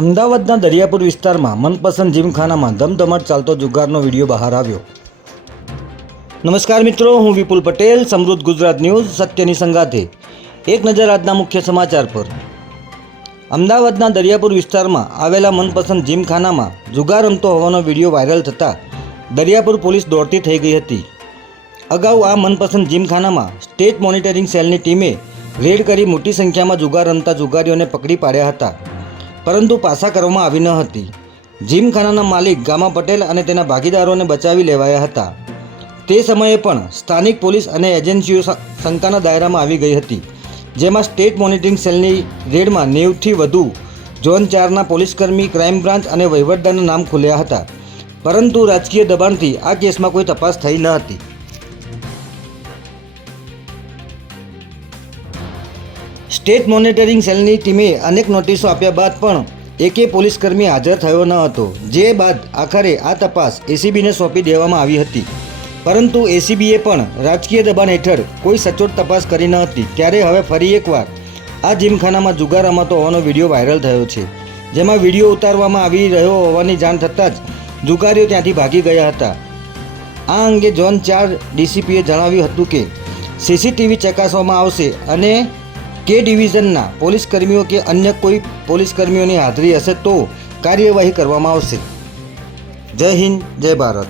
અમદાવાદના દરિયાપુર વિસ્તારમાં મનપસંદ જીમખાનામાં ધમધમાટ ચાલતો જુગારનો વીડિયો બહાર આવ્યો. નમસ્કાર મિત્રો, હું વિપુલ પટેલ, સમૃદ્ધ ગુજરાત ન્યૂઝ, સત્યની સંગાથે. એક નજર આજના મુખ્ય સમાચાર પર. અમદાવાદના દરિયાપુર વિસ્તારમાં આવેલા મનપસંદ જીમખાનામાં જુગાર રમતો હોવાનો વીડિયો વાયરલ થતાં દરિયાપુર પોલીસ દોડતી થઈ ગઈ હતી. અગાઉ આ મનપસંદ જીમખાનામાં સ્ટેટ મોનિટરિંગ સેલની ટીમે રેડ કરી મોટી સંખ્યામાં જુગાર રમતા જુગારીઓને પકડી પાડ્યા હતા. પરંતુ પાછા કરવામાં આવી ન હતી. જીમખાનાના માલિક ગામા પટેલ અને તેના ભાગીદારોને બચાવી લેવાયા હતા. તે સમયે પણ સ્થાનિક પોલીસ અને એજન્સીઓ શંકાના દાયરામાં આવી ગઈ હતી, જેમાં સ્ટેટ મોનિટરિંગ સેલની રેડમાં નેવથી વધુ ઝોન ચારના પોલીસકર્મી, ક્રાઇમ બ્રાન્ચ અને વહીવટદારના નામ ખુલ્યા હતા. પરંતુ રાજકીય દબાણથી આ કેસમાં કોઈ તપાસ થઈ ન હતી. સ્ટેટ મોનિટરિંગ સેલની ટીમે અનેક નોટિસો આપ્યા બાદ પણ એકે પોલીસકર્મી હાજર થયો ન હતો. જે બાદ આખરે આ તપાસ એસીબીને સોંપી દેવામાં આવી હતી. પરંતુ એસીબીએ પણ રાજકીય દબાણ હેઠળ કોઈ સચોટ તપાસ કરી ન હતી. ત્યારે હવે ફરી એકવાર આ જીમખાનામાં જુગાર રમાતો હોવાનો વીડિયો વાયરલ થયો છે. જેમાં વીડિયો ઉતારવામાં આવી રહ્યો હોવાની જાણ થતાં જ જુગારીઓ ત્યાંથી ભાગી ગયા હતા. આ અંગે ઝોન ચાર ડીસીપીએ જણાવ્યું હતું કે, સીસીટીવી ચકાસવામાં આવશે અને કે ડિવિઝનના પોલીસ કર્મીઓ કે અન્ય કોઈ પોલીસકર્મીઓની હાજરી હશે તો કાર્યવાહી કરવામાં આવશે. જય હિન્દ, જય ભારત.